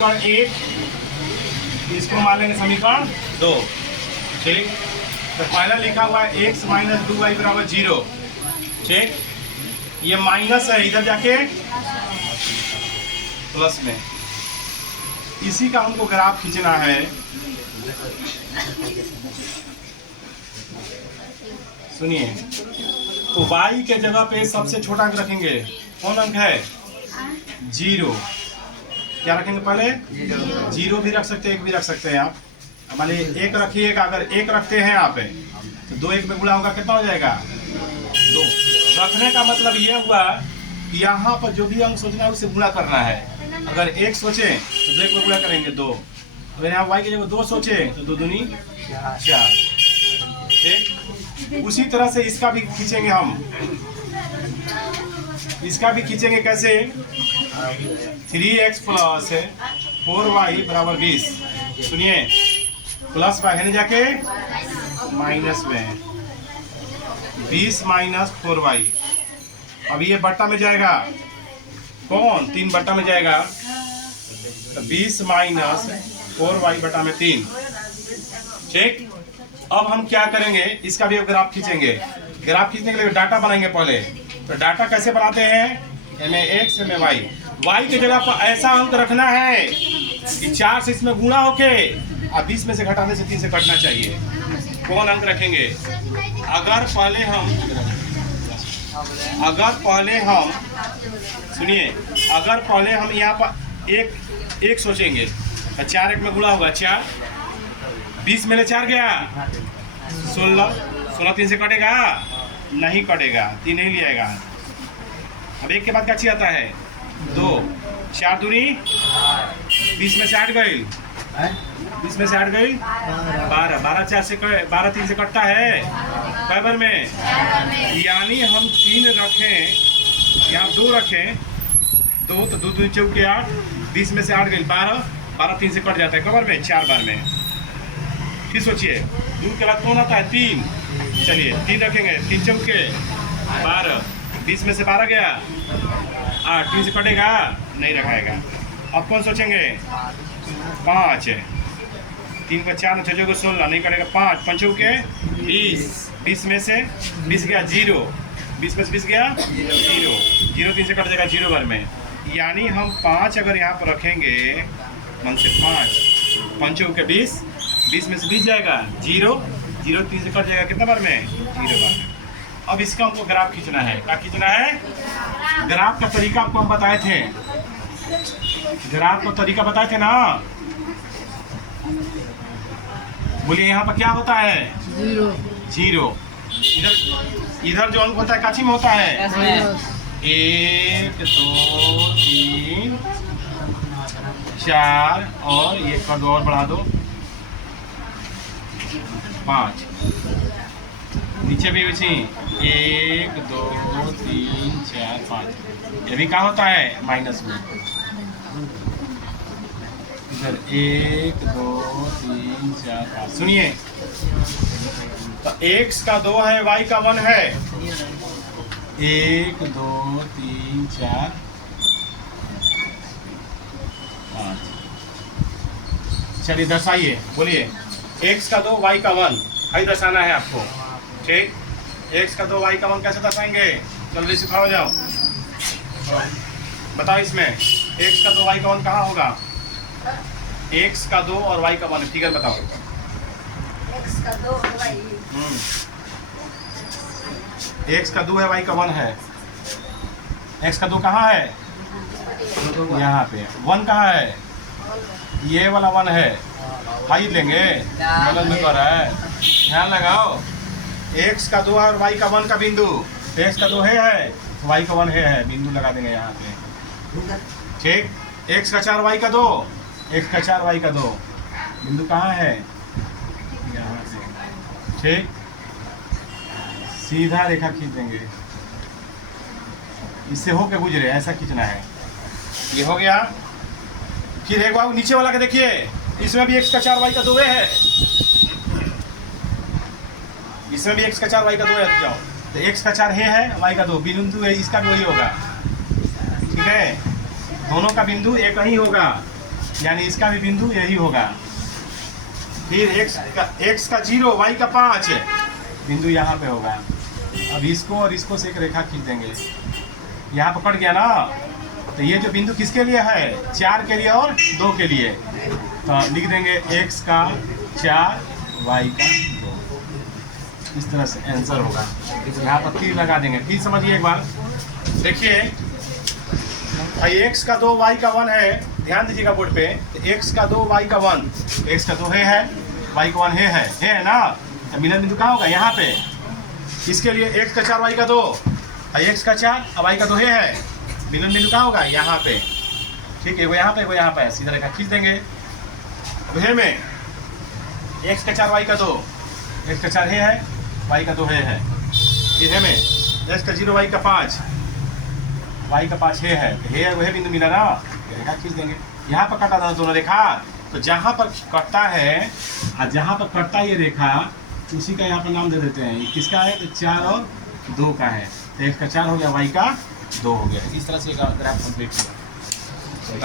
एक, इसको मान लेंगे समीकरण 2। ठीक, तो पहला लिखा हुआ है x माइनस 2y बराबर 0। ठीक, ये माइनस है, इधर जाके प्लस में। इसी का हमको ग्राफ खींचना है। सुनिए, तो y के जगह पे सबसे छोटा अंक रखेंगे। कौन अंक है? 0। क्या रखेंगे? पहले 0 भी रख सकते हैं, 1 भी रख सकते हैं आप। मान लीजिए 1 रखिएगा, अगर 1 रखते हैं आप तो 2 1 में गुणा होगा, कितना हो जाएगा? 2। रखने का मतलब ये हुआ कि यहाँ पर जो भी अंक सोचना है उससे गुणा करना है। अगर 1 सोचे तो 2 1 में गुणा करेंगे 2। अगर यहाँ y की जगह 2 सोचे तो 2 दूनी 4। ठीक, उसी तरह से इसका भी खींचेंगे हम। इसका भी खींचेंगे कैसे? 3x प्लस 4y बराबर 20। सुनिए, प्लस वाई है जाके माइनस में 20 माइनस 4y। अब ये बट्टा में जाएगा, कौन? 3 बट्टा में जाएगा, तो 20 माइनस 4y बटा में 3। ठीक, अब हम क्या करेंगे? इसका भी ग्राफ खींचेंगे। ग्राफ खींचने के लिए डाटा बनाएंगे पहले। तो डाटा कैसे बनाते हैं? mx my y की जगह पर ऐसा अंक रखना है कि 4 से इसमें गुणा होके और 20 में से घटाने से 3 से कटना चाहिए। कौन अंक रखेंगे? अगर पहले हम सुनिए, अगर पहले हम यहाँ पर एक सोचेंगे तो 4 1 में गुणा होगा 4, 20 में 4 गया 16, 16 3 से कटेगा? नहीं कटेगा, 3 नहीं लिएगा। अब 1 के बाद क्या चाहिए आता है? 2, 4 दूनी 20 में से 8 गई, 20 में से 8 गई 12, 12 4 से 12 3 से कटता है कै बार में? यानी हम 3 रखें, यहाँ 2 रखें, 2 तो 2 2 चौके 8, 20 में से 8 गई 12, 12 3 से कट जाता है कै बार में? 4 बार में। फिर सोचिए 2 के बाद कौन आता है? 3। चलिए 3 रखेंगे, 3 चौके 12, 20 में से 12 गया 8, 3 से कटेगा? नहीं रखाएगा। अब कौन सोचेंगे? 5, 3 का 4 6 को 16 नहीं कटेगा। 5 5 के 20, 20 में से 20 गया 0, 20 में से 20 गया 0, 0 3 से कट जाएगा 0 बार में। यानी हम 5 अगर यहाँ पर रखेंगे, मन से 5 5 के 20, 20 में से 20 जाएगा 0, 0 3 से कट जाएगा कितना बार में? 0 बार में। अब इसका हमको ग्राफ खींचना है। क्या खींचना है? ग्राफ का तरीका आपको हम बताए थे। ग्राफ का तरीका बताए थे ना? बोलिए यहाँ पर क्या होता है? 0। इधर जो अंक होता है काची में होता है? 1 2 3 4 और ये कर दो और बढ़ा दो 5। नीचे भी उसी 1 2 3 4 5। ये भी क्या होता है? माइनस में। इधर 1 2 3 4 5। सुनिए, तो x का 2 है, y का 1 है। 1 2 3 4 5। चलिए दर्शाइए, बोलिए x का 2 y का 1 आई दर्शाना है आपको। ठीक, x का 2 y का 1 कैसे दर्शाएंगे? जल्दी सिखाओ, जाओ बताओ। इसमें x का 2 y का 1 कहाँ होगा? x का 2 और y का 1 फिगर बताओ। x का 2 y x का 2 है, y का 1 है। x का 2 कहाँ है? यहाँ पे। 1 कहाँ है? ये वाला 1 है। हाई लेंगे, बगल में कर रहा है, ध्यान लगाओ। x का 2 और y का 1 का बिंदु, x का 2 है y का 1 है, बिंदु लगा देंगे यहाँ पे। ठीक, x का 4 y का 2, x का 4 y का 2 बिंदु कहाँ है? यहाँ से। ठीक, सीधा रेखा खींच देंगे, इससे होके गुजरे, ऐसा खींचना है। ये हो गया। फिर एक बार नीचे वाला के देखिए, इसमें भी x का 4 y का 2 है, इसमें भी x का 4 y का 2 है। जाओ, तो x का 4 है y का 2 बिंदु है, इसका भी वही होगा। ठीक है, दोनों का बिंदु एक ही होगा। यानी इसका भी बिंदु यही होगा। फिर x का 0 y का 5 बिंदु यहाँ पे होगा। अब इसको और इसको से एक रेखा खींच देंगे, यहाँ पकड़ गया ना। तो ये जो बिंदु किसके लिए है, 4 के लिए और 2 के लिए। तो लिख देंगे x का 4 y का 2। इस तरह से आंसर होगा। यहाँ पर तीर लगा देंगे। फिर समझिए एक बार, देखिए x का 2 y का 1 है, ध्यान दीजिएगा बोर्ड पे। तो x का 2 y का 1, x का 2 है y का 1 है ना। तो मिलन बिंदु कहाँ होगा, यहाँ पे। इसके लिए x का 4 y का 2, x का 4 y का 2 है। मिलन बिंदु कहाँ होगा, यहाँ पे। ठीक है, वो यहाँ पे, वो यहाँ पे। सीधा रेखा खींच देंगे। हे में x का 4 y का 2, x का 4 है y का 2 है। ये में x का 0 y का 5, y का 5 है। तो वह बिंदु मिला ना, रेखा खींच देंगे। यहाँ पर कटा था दोनों रेखा। तो जहाँ पर कटता है और जहाँ पर कटता ये रेखा, उसी का यहाँ पर नाम दे देते हैं। किसका है, तो 4 और 2 का है। तो x का 4 हो गया, y का 2 हो गया। इस तरह से ग्राफ कंप्लीट हुआ।